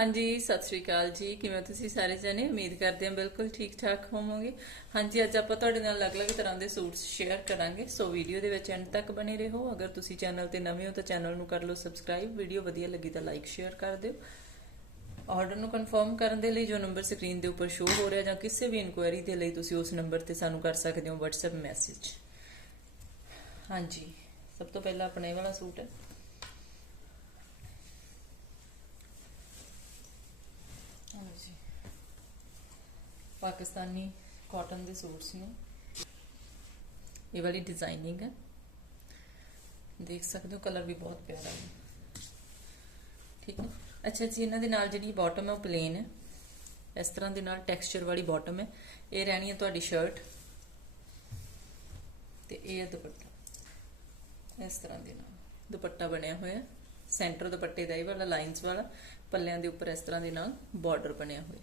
ਹਾਂਜੀ, ਸਤਿ ਸ਼੍ਰੀ ਅਕਾਲ ਜੀ। ਕਿਵੇਂ ਤੁਸੀਂ ਸਾਰੇ ਜਣੇ? ਉਮੀਦ ਕਰਦੇ ਹਾਂ ਬਿਲਕੁਲ ਠੀਕ ਠਾਕ ਹੋਵੋਗੇ। ਹਾਂਜੀ, ਅੱਜ ਆਪਾਂ ਤੁਹਾਡੇ ਨਾਲ ਅਲੱਗ-ਅਲੱਗ ਤਰ੍ਹਾਂ ਦੇ ਸੂਟਸ ਸ਼ੇਅਰ ਕਰਾਂਗੇ। ਸੋ ਵੀਡੀਓ ਦੇ ਵਿੱਚ ਐਂਡ ਤੱਕ ਬਣੇ ਰਹੋ। ਅਗਰ ਤੁਸੀਂ ਚੈਨਲ ਤੇ ਨਵੇਂ ਹੋ ਤਾਂ ਚੈਨਲ ਨੂੰ ਕਰ ਲਓ ਸਬਸਕ੍ਰਾਈਬ ਵੀਡੀਓ ਵਧੀਆ ਲੱਗੀ ਤਾਂ ਲਾਈਕ ਸ਼ੇਅਰ ਕਰ ਦਿਓ। ਆਰਡਰ ਨੂੰ ਕਨਫਰਮ ਕਰਨ ਦੇ ਲਈ ਜੋ ਨੰਬਰ ਸਕਰੀਨ ਦੇ ਉੱਪਰ ਸ਼ੋਅ ਹੋ ਰਿਹਾ ਜਾਂ ਕਿਸੇ ਵੀ ਇਨਕੁਆਇਰੀ ਦੇ ਲਈ ਤੁਸੀਂ ਉਸ ਨੰਬਰ ਤੇ ਸਾਨੂੰ ਕਰ ਸਕਦੇ ਹੋ WhatsApp ਮੈਸੇਜ ਹਾਂਜੀ, ਸਭ ਤੋਂ ਪਹਿਲਾਂ ਆਪਣਾ ਇਹ ਵਾਲਾ ਸੂਟ ਹੈ ਆਹ ਜੀ ਪਾਕਿਸਤਾਨੀ ਕਾਟਨ ਦੇ ਸੂਟਸ ਨੇ। ਇਹ ਵਾਲੀ ਡਿਜ਼ਾਈਨਿੰਗ ਹੈ। ਦੇਖ ਸਕਦੇ ਹੋ ਕਲਰ ਵੀ ਬਹੁਤ ਪਿਆਰਾ ਹੈ। ਠੀਕ ਹੈ। ਅੱਛਾ ਜੀ, ਇਹਨਾਂ ਦੇ ਨਾਲ ਜਿਹੜੀ ਬਾਟਮ ਹੈ ਉਹ ਪਲੇਨ ਹੈ। ਇਸ ਤਰ੍ਹਾਂ ਦੇ ਨਾਲ ਟੈਕਸਚਰ ਵਾਲੀ ਬਾਟਮ ਹੈ। ਇਹ ਰਹਿਣੀ ਹੈ ਤੁਹਾਡੀ ਸ਼ਰਟ ਤੇ ਇਹ ਹੈ ਦੁਪੱਟਾ। ਇਸ ਤਰ੍ਹਾਂ ਦੇ ਨਾਲ। ਦੁਪੱਟਾ ਬਣਿਆ ਹੋਇਆ ਸੈਂਟਰ ਦੁਪੱਟੇ ਦਾ ਇਹ ਵਾਲਾ ਲਾਈਨਸ ਵਾਲਾ। ਪੱਲਿਆਂ ਦੇ ਉੱਪਰ ਇਸ ਤਰ੍ਹਾਂ ਦੇ ਨਾਲ ਬਾਰਡਰ ਬਣਿਆ ਹੋਇਆ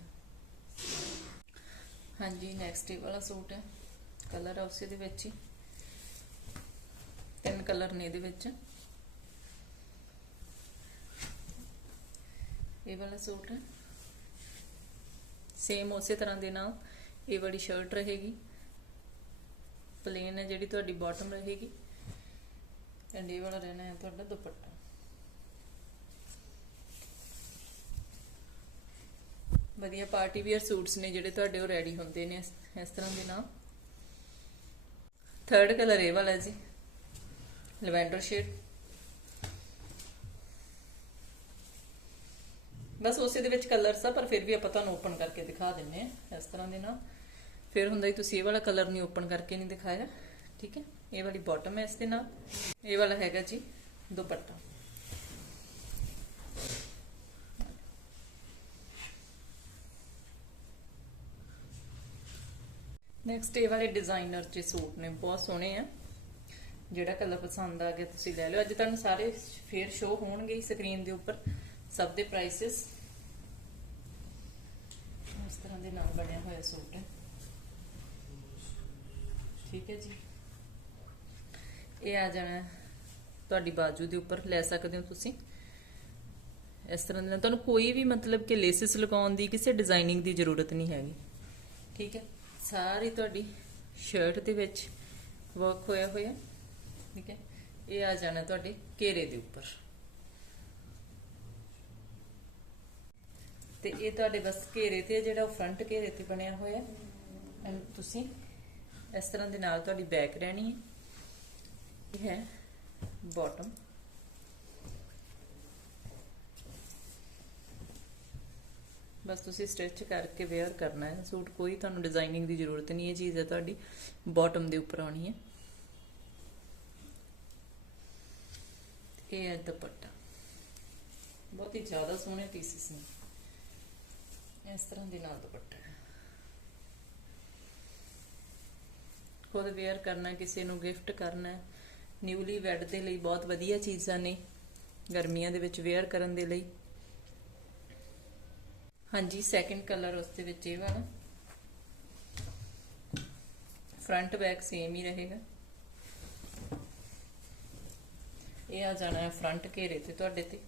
ਹਾਂਜੀ ਨੈਕਸਟ ਇਹ ਵਾਲਾ ਸੂਟ ਹੈ। ਕਲਰ ਆ ਉਸੇ ਦੇ ਵਿੱਚ ਹੀ। ਤਿੰਨ ਕਲਰ ਨੇ ਇਹਦੇ ਵਿੱਚ। ਇਹ ਵਾਲਾ ਸੂਟ ਹੈ। ਸੇਮ ਉਸੇ ਤਰ੍ਹਾਂ ਦੇ ਨਾਲ ਇਹ ਵਾਲੀ ਸ਼ਰਟ ਰਹੇਗੀ। ਪਲੇਨ ਹੈ ਜਿਹੜੀ ਤੁਹਾਡੀ ਬਾਟਮ ਰਹੇਗੀ। ਐਂਡ ਇਹ ਵਾਲਾ ਰਹਿਣਾ ਹੈ ਤੁਹਾਡਾ ਦੁਪੱਟਾ। ਵਧੀਆ ਪਾਰਟੀ ਵੀਅਰ ਸੂਟਸ ਨੇ ਜਿਹੜੇ ਤੁਹਾਡੇ ਉਹ ਰੈਡੀ ਹੁੰਦੇ ਨੇ ਇਸ ਇਸ ਤਰ੍ਹਾਂ ਦੇ ਨਾਲ। ਥਰਡ ਕਲਰ ਇਹ ਵਾਲਾ ਜੀ ਲਵੈਂਡਰ ਸ਼ੇਡ ਬਸ ਉਸੇ ਦੇ ਵਿੱਚ ਕਲਰਸ ਆ, ਪਰ ਫਿਰ ਵੀ ਆਪਾਂ ਤੁਹਾਨੂੰ ਓਪਨ ਕਰਕੇ ਦਿਖਾ ਦਿੰਨੇ ਆ ਇਸ ਤਰ੍ਹਾਂ ਦੇ ਨਾਲ। ਫਿਰ ਹੁੰਦਾ ਹੀ ਤੁਸੀਂ ਇਹ ਵਾਲਾ ਕਲਰ ਨਹੀਂ ਓਪਨ ਕਰਕੇ ਨਹੀਂ ਦਿਖਾਇਆ, ਠੀਕ ਹੈ? ਇਹ ਵਾਲੀ ਬਾਟਮ ਹੈ ਇਸ ਦੇ ਨਾਲ। ਇਹ ਵਾਲਾ ਹੈਗਾ ਜੀ ਦੁਪੱਟਾ। ਨੈਕਸਟ ਇਹ ਵਾਲੇ ਡਿਜ਼ਾਈਨਰ ਚ ਸੂਟ ਨੇ, ਬਹੁਤ ਸੋਹਣੇ ਆ। ਜਿਹੜਾ ਕਲਰ ਪਸੰਦ ਆ ਗਿਆ, ਤੁਸੀਂ ਲੈ ਲਓ। ਅੱਜ ਤੁਹਾਨੂੰ ਸਾਰੇ ਫੇਰ ਸ਼ੋ ਹੋਣਗੇ ਸਕਰੀਨ ਦੇ ਉੱਪਰ, ਸਭ ਦੇ ਪ੍ਰਾਈਸਸ ਇਸ ਤਰ੍ਹਾਂ ਦੇ ਨਾਲ ਬਣਿਆ ਹੋਇਆ ਸੂਟ ਹੈ। ਠੀਕ ਹੈ ਜੀ। ਇਹ ਆ ਜਾਣਾ ਤੁਹਾਡੀ ਬਾਜੂ ਦੇ ਉੱਪਰ ਲੈ ਸਕਦੇ ਹੋ ਤੁਸੀਂ। ਇਸ ਤਰ੍ਹਾਂ ਦੇ ਨਾਲ ਤੁਹਾਨੂੰ ਕੋਈ ਵੀ ਮਤਲਬ ਕਿ ਲੇਸਿਸ ਲਗਾਉਣ ਦੀ, ਕਿਸੇ ਡਿਜ਼ਾਈਨਿੰਗ ਦੀ ਜ਼ਰੂਰਤ ਨਹੀਂ ਹੈਗੀ। ਠੀਕ ਹੈ। ਸਾਰੀ ਤੁਹਾਡੀ ਸ਼ਰਟ ਦੇ ਵਿੱਚ ਵਰਕ ਹੋਇਆ ਹੋਇਆ, ਠੀਕ ਹੈ? ਇਹ ਆ ਜਾਣਾ ਤੁਹਾਡੇ ਘੇਰੇ ਦੇ ਉੱਪਰ। ਤੇ ਇਹ ਤੁਹਾਡੇ ਬਸ ਘੇਰੇ ਤੇ ਜਿਹੜਾ ਫਰੰਟ ਘੇਰੇ ਤੇ ਬਣਿਆ ਹੋਇਆ। ਐਂਡ ਤੁਸੀਂ ਇਸ ਤਰ੍ਹਾਂ ਦੇ ਨਾਲ ਤੁਹਾਡੀ ਬੈਕ ਰਹਿਣੀ ਹੈ। ਇਹ ਹੈ ਬਾਟਮ ਬਸ ਤੁਸੀਂ ਸਟਿਚ ਕਰਕੇ ਵੇਅਰ ਕਰਨਾ ਹੈ। ਸੂਟ ਕੋਈ ਤੁਹਾਨੂੰ ਡਿਜ਼ਾਈਨਿੰਗ ਦੀ ਜ਼ਰੂਰਤ ਨਹੀਂ, ਇਹ ਚੀਜ਼ ਹੈ ਤੁਹਾਡੀ ਬਾਟਮ ਦੇ ਉੱਪਰ ਆਉਣੀ ਹੈ। ਇਹ ਹੈ ਦੁਪੱਟਾ। ਬਹੁਤ ਹੀ ਜ਼ਿਆਦਾ ਸੋਹਣੇ ਪੀਸਿਸ ਨੇ। ਇਸ ਤਰ੍ਹਾਂ ਦੇ ਨਾਲ ਦੁਪੱਟਾ ਹੈ। ਖੁਦ ਵੇਅਰ ਕਰਨਾ, ਕਿਸੇ ਨੂੰ ਗਿਫਟ ਕਰਨਾ ਨਿਊਲੀ ਵੈਡ ਦੇ ਲਈ ਬਹੁਤ ਵਧੀਆ ਚੀਜ਼ਾਂ ਨੇ ਗਰਮੀਆਂ ਦੇ ਵਿੱਚ ਵੇਅਰ ਕਰਨ ਦੇ ਲਈ। ਹਾਂਜੀ ਸੈਕਿੰਡ ਕਲਰ ਉਸ ਦੇ ਵਿੱਚ ਇਹ ਵਾਲਾ। ਫਰੰਟ ਬੈਕ ਸੇਮ ਹੀ ਰਹੇਗਾ। ਇਹ ਆ ਜਾਣਾ ਹੈ ਫਰੰਟ ਘੇਰੇ ਤੇ ਤੁਹਾਡੇ ਤੇ।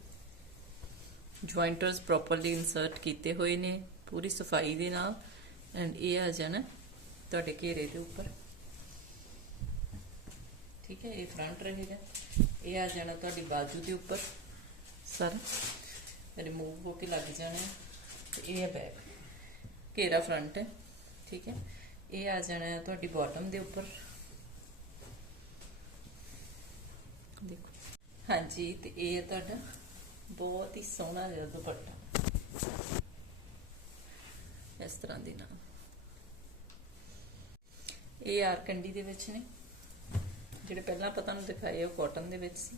ਜੁਆਇੰਟਰਸ ਪ੍ਰੋਪਰਲੀ ਇਨਸਰਟ ਕੀਤੇ ਹੋਏ ਨੇ, ਪੂਰੀ ਸਫ਼ਾਈ ਦੇ ਨਾਲ। ਐਂਡ ਇਹ ਆ ਜਾਣਾ ਤੁਹਾਡੇ ਘੇਰੇ ਦੇ ਉੱਪਰ। ਠੀਕ ਹੈ, ਇਹ ਫਰੰਟ ਰਹੇਗਾ। ਇਹ ਆ ਜਾਣਾ ਤੁਹਾਡੀ ਬਾਜੂ ਦੇ ਉੱਪਰ। ਸਰ। ਰਿਮੂਵ ਹੋ ਕੇ ਲੱਗ ਜਾਣਾ ਤੇ ਇਹ ਹੈ ਬੈਕ ਘੇਰਾ ਫਰੰਟ ਹੈ ਠੀਕ ਹੈ। ਇਹ ਆ ਜਾਣਾ ਹੈ ਤੁਹਾਡੀ ਬਾਟਮ ਦੇ ਉੱਪਰ। ਦੇਖੋ। ਹਾਂਜੀ, ਤੇ ਇਹ ਹੈ ਤੁਹਾਡਾ ਬਹੁਤ ਹੀ ਸੋਹਣਾ ਜਿਹਾ ਦੁਪੱਟਾ। ਇਸ ਤਰ੍ਹਾਂ ਦੇ ਨਾਲ। ਇਹ ਆਰਕੰਡੀ ਦੇ ਵਿੱਚ ਨੇ। ਜਿਹੜੇ ਪਹਿਲਾਂ ਆਪਾਂ ਤੁਹਾਨੂੰ ਦਿਖਾਏ ਉਹ ਕਾਟਨ ਦੇ ਵਿੱਚ ਸੀ।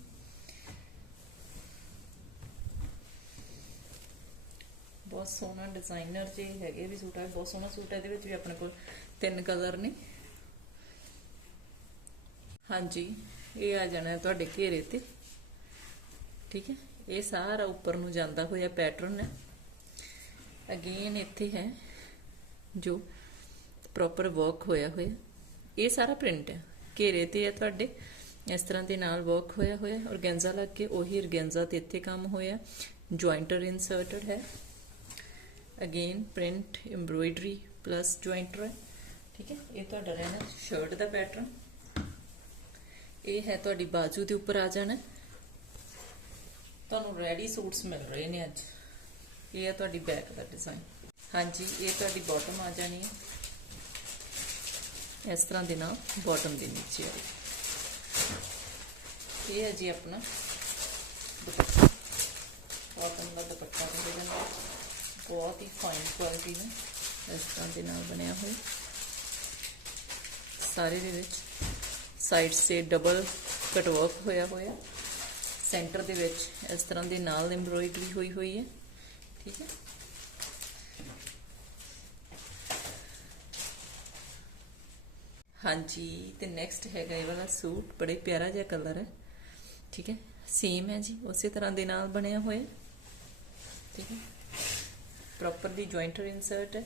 ਬਹੁਤ ਸੋਹਣਾ ਡਿਜ਼ਾਈਨਰ ਜੇ ਹੈਗੇ ਵੀ ਸੂਟ ਆ, ਬਹੁਤ ਸੋਹਣਾ ਸੂਟ ਹੈ ਇਹਦੇ ਵਿੱਚ ਵੀ ਆਪਣੇ ਕੋਲ ਤਿੰਨ ਕਲਰ ਨੇ। ਹਾਂਜੀ, ਇਹ ਆ ਜਾਣਾ ਤੁਹਾਡੇ ਘੇਰੇ ਤੇ। ਠੀਕ ਹੈ? ਇਹ ਸਾਰਾ ਉੱਪਰ ਨੂੰ ਜਾਂਦਾ ਹੋਇਆ ਪੈਟਰਨ ਹੈ। ਅਗੇਨ ਇੱਥੇ ਹੈ ਜੋ ਪ੍ਰੋਪਰ ਵਰਕ ਹੋਇਆ ਹੋਇਆ। ਇਹ ਸਾਰਾ ਪ੍ਰਿੰਟ ਹੈ। ਘੇਰੇ ਤੇ ਹੈ ਤੁਹਾਡੇ। ਇਸ ਤਰ੍ਹਾਂ ਦੇ ਨਾਲ ਵਰਕ ਹੋਇਆ ਹੋਇਆ। ਔਰਗੈਂਜ਼ਾ ਲੱਗ ਕੇ ਉਹੀ ਔਰਗੈਂਜ਼ਾ ਤੇ ਇੱਥੇ ਕੰਮ ਹੋਇਆ। ਜੁਆਇੰਟਰ ਇਨਸਰਟਡ ਹੈ। Again print embroidery plus jointer ਠੀਕ ਹੈ? ਇਹ ਤੁਹਾਡਾ ਰਹਿਣਾ ਸ਼ਰਟ ਦਾ ਪੈਟਰਨ ਇਹ ਹੈ ਤੁਹਾਡੀ ਬਾਜੂ ਦੇ ਉੱਪਰ ਆ ਜਾਣਾ। ਤੁਹਾਨੂੰ ਰੈਡੀ ਸੂਟਸ ਮਿਲ ਰਹੇ ਨੇ ਅੱਜ। ਇਹ ਹੈ ਤੁਹਾਡੀ ਬੈਕ ਦਾ ਡਿਜ਼ਾਈਨ ਹਾਂਜੀ, ਇਹ ਤੁਹਾਡੀ ਬਾਟਮ ਆ ਜਾਣੀ ਹੈ। ਇਸ ਤਰ੍ਹਾਂ ਦੇ ਨਾਲ ਬਾਟਮ ਦੇ ਨੀਚੇ ਆਏ ਇਹ ਹੈ ਜੀ ਆਪਣਾ ਦੁਪੱਟਾ। ਕਾਟਨ ਦਾ ਦੁਪੱਟਾ ਹੋ ਜਾਂਦਾ। ਬਹੁਤ ਹੀ ਫਾਈਨ ਕੁਆਲਿਟੀ ਦਾ ਇਸ ਤਰ੍ਹਾਂ ਦੇ ਨਾਲ ਬਣਿਆ ਹੋਇਆ। ਸਾਰੇ ਦੇ ਵਿੱਚ ਸਾਈਡ ਸੇ ਡਬਲ ਕਟ ਵਰਕ ਹੋਇਆ ਹੋਇਆ। ਸੈਂਟਰ ਦੇ ਵਿੱਚ ਇਸ ਤਰ੍ਹਾਂ ਦੇ ਨਾਲ ਐਮਬ੍ਰੋਇਡਰੀ ਹੋਈ ਹੋਈ ਹੈ। ਠੀਕ ਹੈ। ਹਾਂਜੀ, ਤੇ ਨੈਕਸਟ ਹੈਗਾ ਇਹ ਵਾਲਾ ਸੂਟ, ਬੜੇ ਪਿਆਰਾ ਜਿਹਾ ਕਲਰ ਹੈ। ਠੀਕ ਹੈ। ਸੇਮ ਹੈ ਜੀ, ਉਸੇ ਤਰ੍ਹਾਂ ਦੇ ਨਾਲ ਬਣਿਆ ਹੋਇਆ। ਠੀਕ ਹੈ। ਪ੍ਰੋਪਰਲੀ ਜੁਆਇੰਟਰ ਇਨਸਰਟ ਹੈ।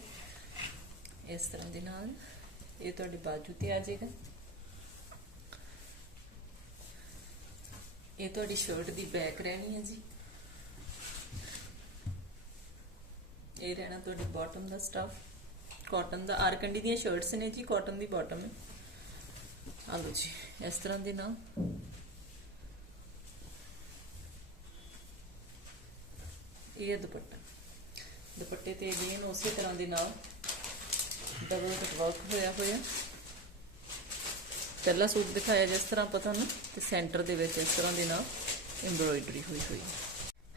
ਇਸ ਤਰ੍ਹਾਂ ਦੇ ਨਾਲ। ਇਹ ਤੁਹਾਡੀ ਬਾਜੂ ਤੇ ਆ ਜਾਏਗਾ। ਇਹ ਤੁਹਾਡੀ ਸ਼ਰਟ ਦੀ ਬੈਕ ਰਹਿਣੀ ਹੈ ਜੀ। ਇਹ ਰਹਿਣਾ ਤੁਹਾਡੀ ਬਾਟਮ ਦਾ ਸਟਫ ਕਾਟਨ ਦਾ ਆਰਕੰਡੀ ਦੀਆਂ ਸ਼ਰਟਸ ਨੇ ਜੀ ਕਾਟਨ ਦੀ ਬਾਟਮ ਹੈ। ਆ ਲਓ ਜੀ, ਇਸ ਤਰ੍ਹਾਂ ਦੇ ਨਾਲ। ਇਹ ਦੁਪੱਟਾ। ਦੁਪੱਟੇ ਤੇ ਅਗੇਨ ਉਸੇ ਤਰ੍ਹਾਂ ਦੇ ਨਾਲ ਡਬਲ ਵਰਕ ਹੋਇਆ ਹੋਇਆ। ਪਹਿਲਾ ਸੂਟ ਦਿਖਾਇਆ ਜਿਸ ਤਰ੍ਹਾਂ ਆਪਾਂ ਤੁਹਾਨੂੰ, ਤੇ ਸੈਂਟਰ ਦੇ ਵਿੱਚ ਇਸ ਤਰ੍ਹਾਂ ਦੇ ਨਾਲ ਐਮਬ੍ਰੋਇਡਰੀ ਹੋਈ ਹੋਈ।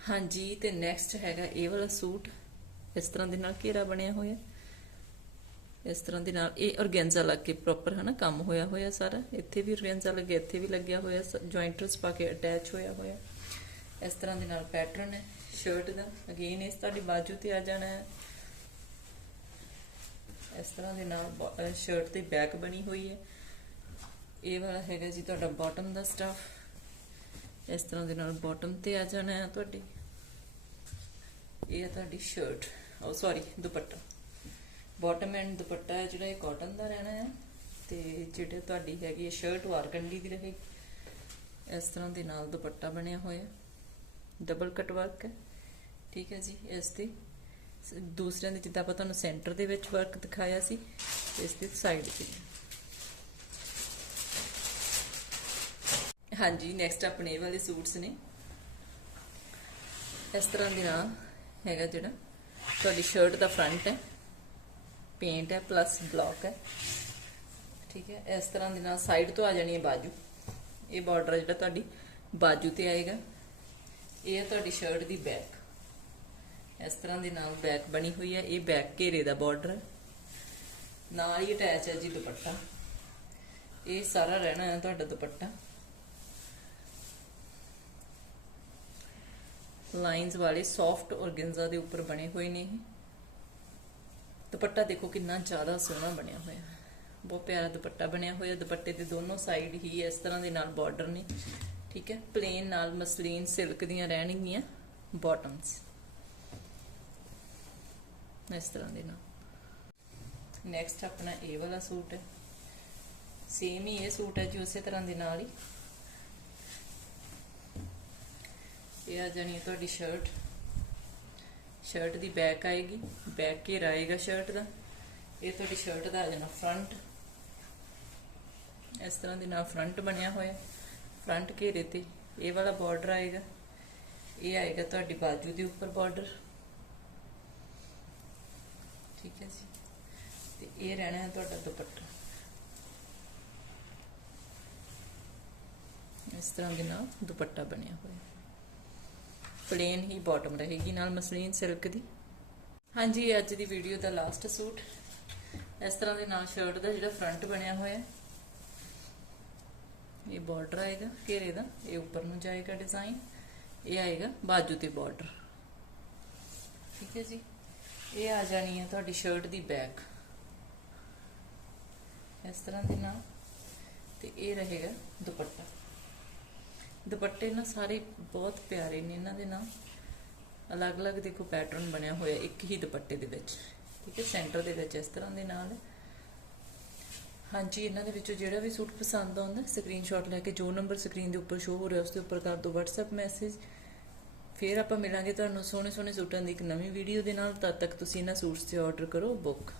ਹਾਂਜੀ, ਤੇ ਨੈਕਸਟ ਹੈਗਾ ਇਹ ਵਾਲਾ ਸੂਟ। ਇਸ ਤਰ੍ਹਾਂ ਦੇ ਨਾਲ ਘੇਰਾ ਬਣਿਆ ਹੋਇਆ। ਇਸ ਤਰ੍ਹਾਂ ਦੇ ਨਾਲ ਇਹ ਔਰਗੈਂਜ਼ਾ ਲੱਗ ਕੇ ਪ੍ਰੋਪਰ ਹਨਾ ਕੰਮ ਹੋਇਆ ਹੋਇਆ ਸਾਰਾ। ਇੱਥੇ ਵੀ ਔਰਗੈਂਜ਼ਾ ਲੱਗਿਆ, ਇੱਥੇ ਵੀ ਲੱਗਿਆ ਹੋਇਆ। ਜੁਆਇੰਟਰਸ ਪਾ ਕੇ ਅਟੈਚ ਹੋਇਆ ਹੋਇਆ। ਇਸ ਤਰ੍ਹਾਂ ਦੇ ਨਾਲ ਪੈਟਰਨ ਹੈ ਸ਼ਰਟ ਦਾ। ਅਗੇਨ ਇਸ ਤੁਹਾਡੀ ਬਾਜੂ ਤੇ ਆ ਜਾਣਾ ਹੈ। ਇਸ ਤਰ੍ਹਾਂ ਦੇ ਨਾਲ ਸ਼ਰਟ ਤੇ ਬੈਕ ਬਣੀ ਹੋਈ ਹੈ। ਇਹ ਵਾਲਾ ਹੈਗਾ ਜੀ ਤੁਹਾਡਾ ਬਾਟਮ ਦਾ ਸਟਫ ਇਸ ਤਰ੍ਹਾਂ ਦੇ ਨਾਲ ਬਾਟਮ ਤੇ ਆ ਜਾਣਾ ਹੈ ਤੁਹਾਡੀ। ਇਹ ਹੈ ਤੁਹਾਡੀ ਸ਼ਰਟ ਉਹ sorry dupatta. Bottom and dupatta ਹੈ ਜਿਹੜਾ ਇਹ ਕਾਟਨ ਦਾ ਰਹਿਣਾ ਹੈ। ਤੇ ਜਿਹੜੇ ਤੁਹਾਡੀ ਹੈਗੀ ਹੈ ਸ਼ਰਟ ਵਾਰਕੰਡੀ ਦੀ ਰਹੇਗੀ। ਇਸ ਤਰ੍ਹਾਂ ਦੇ ਨਾਲ ਦੁਪੱਟਾ ਬਣਿਆ ਹੋਇਆ ਡਬਲ ਕਟ ਵਰਕ ਹੈ। ਠੀਕ ਹੈ ਜੀ, ਇਸ ਤੇ ਦੂਸਰਿਆਂ ਦੇ ਜਿੱਦਾਂ ਆਪਾਂ ਤੁਹਾਨੂੰ ਸੈਂਟਰ ਦੇ ਵਿੱਚ ਵਰਕ ਦਿਖਾਇਆ ਸੀ ਇਸ ਦੇ ਸਾਈਡ ਤੇ। ਹਾਂਜੀ ਨੈਕਸਟ ਆਪਣੇ ਇਹ ਵਾਲੇ ਸੂਟਸ ਨੇ। ਇਸ ਤਰ੍ਹਾਂ ਦੇ ਨਾਲ ਹੈਗਾ ਜਿਹੜਾ ਤੁਹਾਡੀ ਸ਼ਰਟ ਦਾ ਫਰੰਟ ਹੈ। ਪੇਂਟ ਹੈ ਪਲੱਸ ਬਲੌਕ ਹੈ। ਠੀਕ ਹੈ, ਇਸ ਤਰ੍ਹਾਂ ਦੇ ਨਾਲ ਸਾਈਡ ਤੋਂ ਆ ਜਾਣੀ ਹੈ ਬਾਜੂ। ਇਹ ਬਾਰਡਰ ਜਿਹੜਾ ਤੁਹਾਡੀ ਬਾਜੂ ਤੇ ਆਏਗਾ। ਇਹ ਹੈ ਤੁਹਾਡੀ ਸ਼ਰਟ ਦੀ ਬੈਕ ਇਸ ਤਰ੍ਹਾਂ ਦੇ ਨਾਲ ਬੈਕ ਬਣੀ ਹੋਈ ਹੈ ਇਹ ਬੈਕ ਘੇਰੇ ਦਾ ਬਾਰਡਰ ਹੈ ਨਾਲ ਹੀ ਅਟੈਚ ਹੈ ਜੀ ਦੁਪੱਟਾ। ਇਹ ਸਾਰਾ ਰਹਿਣਾ ਹੈ ਤੁਹਾਡਾ ਦੁਪੱਟਾ। ਲਾਈਨਸ ਵਾਲੇ ਸੌਫਟ ਔਰਗੈਂਜ਼ਾ ਦੇ ਉੱਪਰ ਬਣੇ ਹੋਏ ਨੇ ਇਹ। ਦੁਪੱਟਾ ਦੇਖੋ ਕਿੰਨਾ ਜ਼ਿਆਦਾ ਸੋਹਣਾ ਬਣਿਆ ਹੋਇਆ। ਬਹੁਤ ਪਿਆਰਾ ਦੁਪੱਟਾ ਬਣਿਆ ਹੋਇਆ। ਦੁਪੱਟੇ ਦੇ ਦੋਨੋਂ ਸਾਈਡ ਹੀ ਇਸ ਤਰ੍ਹਾਂ ਦੇ ਨਾਲ ਬਾਰਡਰ ਨੇ। ਠੀਕ ਹੈ ਪਲੇਨ ਨਾਲ ਮਸਲੀਨ ਸਿਲਕ ਦੀਆਂ ਰਹਿਣਗੀਆਂ ਬਾਟਮਸ ਇਸ ਤਰ੍ਹਾਂ ਦੇ ਨਾਲ। ਨੈਕਸਟ ਆਪਣਾ ਇਹ ਵਾਲਾ ਸੂਟ ਹੈ। ਸੇਮ ਹੀ ਇਹ ਸੂਟ ਹੈ ਜੀ ਉਸੇ ਤਰ੍ਹਾਂ ਦੇ ਨਾਲ ਹੀ। ਇਹ ਆ ਜਾਣੀ ਤੁਹਾਡੀ ਸ਼ਰਟ ਸ਼ਰਟ ਦੀ ਬੈਕ ਆਏਗੀ। ਬੈਕ ਘੇਰਾ ਆਏਗਾ ਸ਼ਰਟ ਦਾ। ਇਹ ਤੁਹਾਡੀ ਸ਼ਰਟ ਦਾ ਆ ਜਾਣਾ ਫਰੰਟ ਇਸ ਤਰ੍ਹਾਂ ਦੇ ਨਾਲ ਫਰੰਟ ਬਣਿਆ ਹੋਇਆ। ਫਰੰਟ ਘੇਰੇ ਤੇ ਇਹ ਵਾਲਾ ਬਾਰਡਰ ਆਏਗਾ। ਇਹ ਆਏਗਾ ਤੁਹਾਡੀ ਬਾਜੂ ਦੇ ਉੱਪਰ ਬਾਰਡਰ ਠੀਕ ਹੈ ਜੀ। ਤੇ ਇਹ ਰਹਿਣਾ ਹੈ ਤੁਹਾਡਾ ਦੁਪੱਟਾ। ਇਸ ਤਰ੍ਹਾਂ ਦੇ ਨਾਲ ਦੁਪੱਟਾ ਬਣਿਆ ਹੋਇਆ ਪਲੇਨ ਹੀ ਬਾਟਮ ਰਹੇਗੀ ਨਾਲ ਮਸਲੀਨ ਸਿਲਕ ਦੀ। ਹਾਂਜੀ, ਅੱਜ ਦੀ ਵੀਡੀਓ ਦਾ ਲਾਸਟ ਸੂਟ। ਇਸ ਤਰ੍ਹਾਂ ਦੇ ਨਾਲ ਸ਼ਰਟ ਦਾ ਜਿਹੜਾ ਫਰੰਟ ਬਣਿਆ ਹੋਇਆ ਇਹ ਬਾਰਡਰ ਆਏਗਾ, ਘੇਰੇ ਦਾ, ਇਹ ਉੱਪਰ ਨੂੰ ਜਾਏਗਾ ਡਿਜ਼ਾਈਨ ਇਹ ਆਏਗਾ ਬਾਜੂ ਤੇ ਬਾਰਡਰ ਠੀਕ ਹੈ ਜੀ? ਇਹ ਆ ਜਾਣੀ ਹੈ ਤੁਹਾਡੀ ਸ਼ਰਟ ਦੀ ਬੈਕ ਇਸ ਤਰ੍ਹਾਂ ਦੇ ਨਾਲ, ਤੇ ਇਹ ਰਹੇਗਾ ਦੁਪੱਟਾ। ਦੁਪੱਟੇ ਨਾ ਸਾਰੇ ਬਹੁਤ ਪਿਆਰੇ ਨੇ ਇਹਨਾਂ ਦੇ ਨਾਲ। ਅਲੱਗ-ਅਲੱਗ ਦੇਖੋ ਪੈਟਰਨ ਬਣਿਆ ਹੋਇਆ ਇੱਕ ਹੀ ਦੁਪੱਟੇ ਦੇ ਵਿੱਚ। ਠੀਕ ਹੈ? ਸੈਂਟਰ ਦੇ ਵਿੱਚ ਇਸ ਤਰ੍ਹਾਂ ਦੇ ਨਾਲ। ਹਾਂਜੀ, ਇਹਨਾਂ ਦੇ ਵਿੱਚੋਂ ਜਿਹੜਾ ਵੀ ਸੂਟ ਪਸੰਦ ਆਉਂਦਾ ਸਕਰੀਨਸ਼ਾਟ ਲੈ ਕੇ ਜੋ ਨੰਬਰ ਸਕਰੀਨ ਦੇ ਉੱਪਰ ਸ਼ੋ ਹੋ ਰਿਹਾ ਉਸ ਦੇ ਉੱਪਰ ਕਰ ਦਿਓ WhatsApp ਮੈਸੇਜ ਫਿਰ ਆਪਾਂ ਮਿਲਾਂਗੇ ਤੁਹਾਨੂੰ ਸੋਹਣੇ ਸੋਹਣੇ ਸੂਟਾਂ ਦੀ ਇੱਕ ਨਵੀਂ ਵੀਡੀਓ ਦੇ ਨਾਲ, ਤਦ ਤੱਕ ਤੁਸੀਂ ਇਹਨਾਂ ਸੂਟਸ ਤੇ ਆਰਡਰ ਕਰੋ ਬੁੱਕ